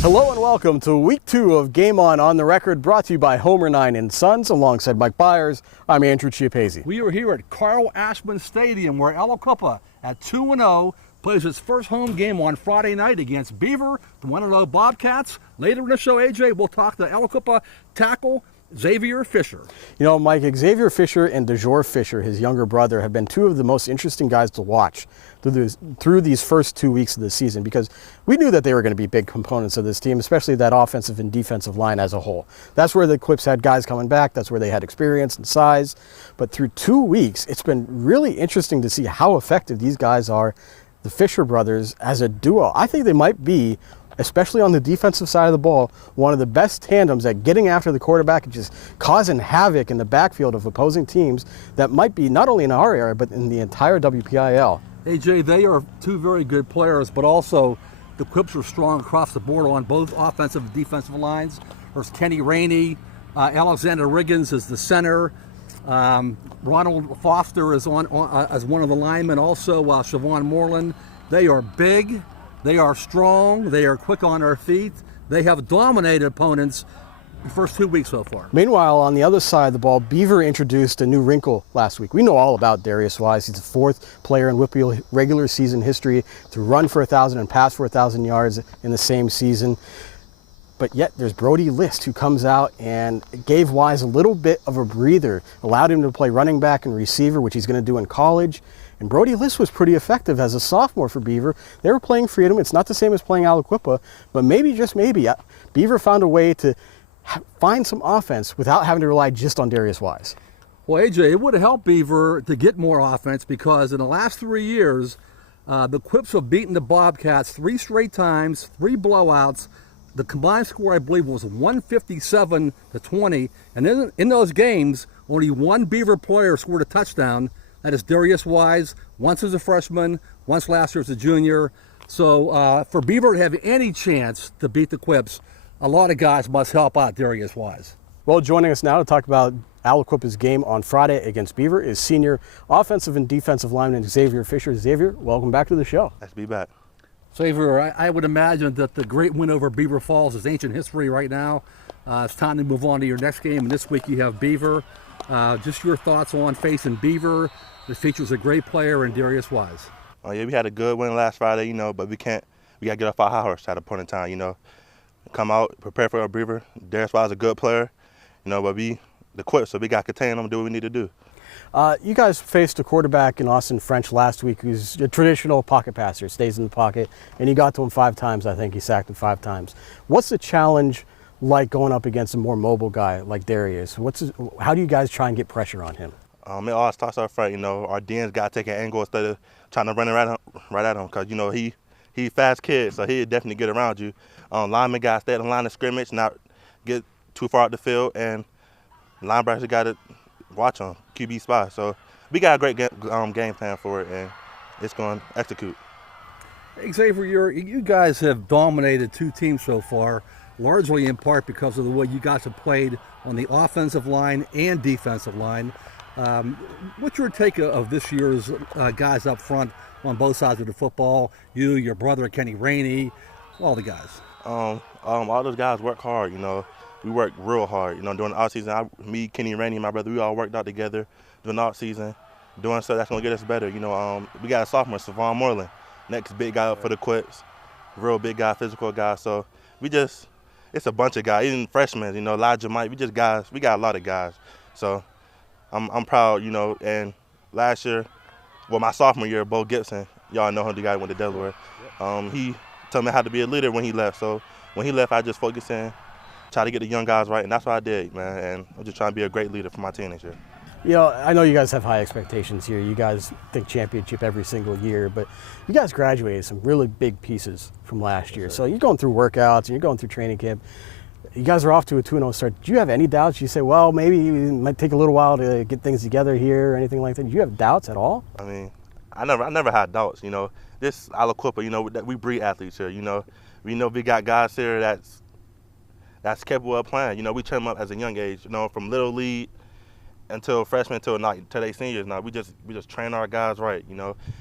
Hello and welcome to week 2 of Game On the Record, brought to you by Homer 9 & Sons, alongside Mike Bires. I'm Andrew Chiappazzi. We are here at Carl Ashman Stadium, where Aliquippa, at 2-0, plays its first home game on Friday night against Beaver, the 1-0 Bobcats. Later in the show, AJ, we'll talk to Aliquippa tackle Xavier Fisher. You know, Mike, Xavier Fisher and Xavier Fisher, his younger brother, have been two of the most interesting guys to watch through these first 2 weeks of the season, because we knew that they were going to be big components of this team, especially that offensive and defensive line as a whole. That's where the Quips had guys coming back. That's where they had experience and size. But through 2 weeks, it's been really interesting to see how effective these guys are, the Fisher brothers, as a duo. I think they might be, especially on the defensive side of the ball, one of the best tandems at getting after the quarterback and just causing havoc in the backfield of opposing teams that might be not only in our area, but in the entire WPIL. AJ, they are two very good players, but also the Quips are strong across the board on both offensive and defensive lines. There's Kenny Rainey, Alexander Riggins is the center. Ronald Foster is on as one of the linemen, also Siobhan Moreland. They are big. They are strong. They are quick on their feet. They have dominated opponents the first 2 weeks so far. Meanwhile, on the other side of the ball, Beaver introduced a new wrinkle last week. We know all about Darius Wise. He's the 4th player in Whitfield regular season history to run for 1,000 and pass for 1,000 yards in the same season. But yet there's Brody List, who comes out and gave Wise a little bit of a breather, allowed him to play running back and receiver, which he's going to do in college. And Brody List was pretty effective as a sophomore for Beaver. They were playing freedom. It's not the same as playing Aliquippa, but maybe, just maybe, Beaver found a way to find some offense without having to rely just on Darius Wise. Well, AJ, it would have helped Beaver to get more offense, because in the last 3 years, the Quips have beaten the Bobcats 3 straight times, 3 blowouts. The combined score, I believe, was 157-20. And in those games, only one Beaver player scored a touchdown. That is Darius Wise, once as a freshman, once last year as a junior. So for Beaver to have any chance to beat the Quips, a lot of guys must help out Darius Wise. Well, joining us now to talk about Aliquippa's game on Friday against Beaver is senior offensive and defensive lineman Xavier Fisher. Xavier, welcome back to the show. Nice to be back. Xavier, I would imagine that the great win over Beaver Falls is ancient history right now. It's time to move on to your next game, and this week you have Beaver. Just your thoughts on facing Beaver. It features a great player in Darius Wise. Oh yeah, we had a good win last Friday, but we got to get off our high horse at a point in time, Come out, prepare for our Beaver. Darius Wise is a good player, but we the Quips, so we got to contain them and do what we need to do. You guys faced a quarterback in Austin French last week who's a traditional pocket passer, stays in the pocket, and you got to him 5 times, I think. He sacked him 5 times. What's the challenge like going up against a more mobile guy like Darius? How do you guys try and get pressure on him? It all starts up front, our DNs got to take an angle instead of trying to run right at him, because, he a fast kid, so he'll definitely get around you. Lineman got to stay at the line of scrimmage, not get too far out the field, and linebackers got to watch him, QB spy. So we got a great game plan for it, and it's going to execute. Hey, Xavier, you guys have dominated 2 teams so far, largely in part because of the way you guys have played on the offensive line and defensive line. What's your take of this year's guys up front on both sides of the football? You, your brother, Kenny Rainey, all the guys. All those guys work hard, We work real hard, during the offseason. Me, Kenny Rainey, my brother, we all worked out together during the offseason, doing stuff that's going to get us better. We got a sophomore, Siobhan Moreland, next big guy up for the Quips, real big guy, physical guy. So it's a bunch of guys, even freshmen, Elijah, Mike, we got a lot of guys. So I'm proud, and last year, my sophomore year, Bo Gibson, y'all know him, the guy who went to Delaware. He told me how to be a leader when he left. So when he left, I just focused in, try to get the young guys right, and that's what I did, man. And I'm just trying to be a great leader for my team this year. I know you guys have high expectations here. You guys think championship every single year, but you guys graduated some really big pieces from last year. So you're going through workouts and you're going through training camp. You guys are off to a 2-0 start. Do you have any doubts? You say, well, maybe it might take a little while to get things together here or anything like that. Do you have doubts at all? I never had doubts, This Aliquippa, that we breed athletes here, We know we got guys here that's capable of playing. We train them up as a young age, from little league until freshmen until they seniors. Now we just train our guys right,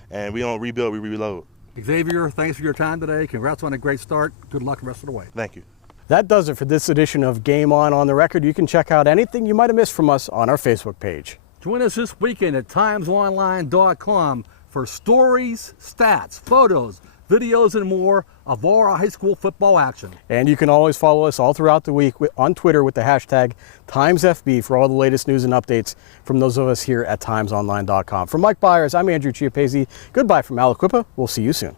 and we don't rebuild, we reload. Xavier, thanks for your time today. Congrats on a great start. Good luck the rest of the way. Thank you. That does it for this edition of Game On the Record. You can check out anything you might have missed from us on our Facebook page. Join us this weekend at timesonline.com for stories, stats, photos, videos, and more of all our high school football action. And you can always follow us all throughout the week on Twitter with the hashtag TimesFB for all the latest news and updates from those of us here at timesonline.com. For Mike Bires, I'm Andrew Chiappazzi. Goodbye from Aliquippa. We'll see you soon.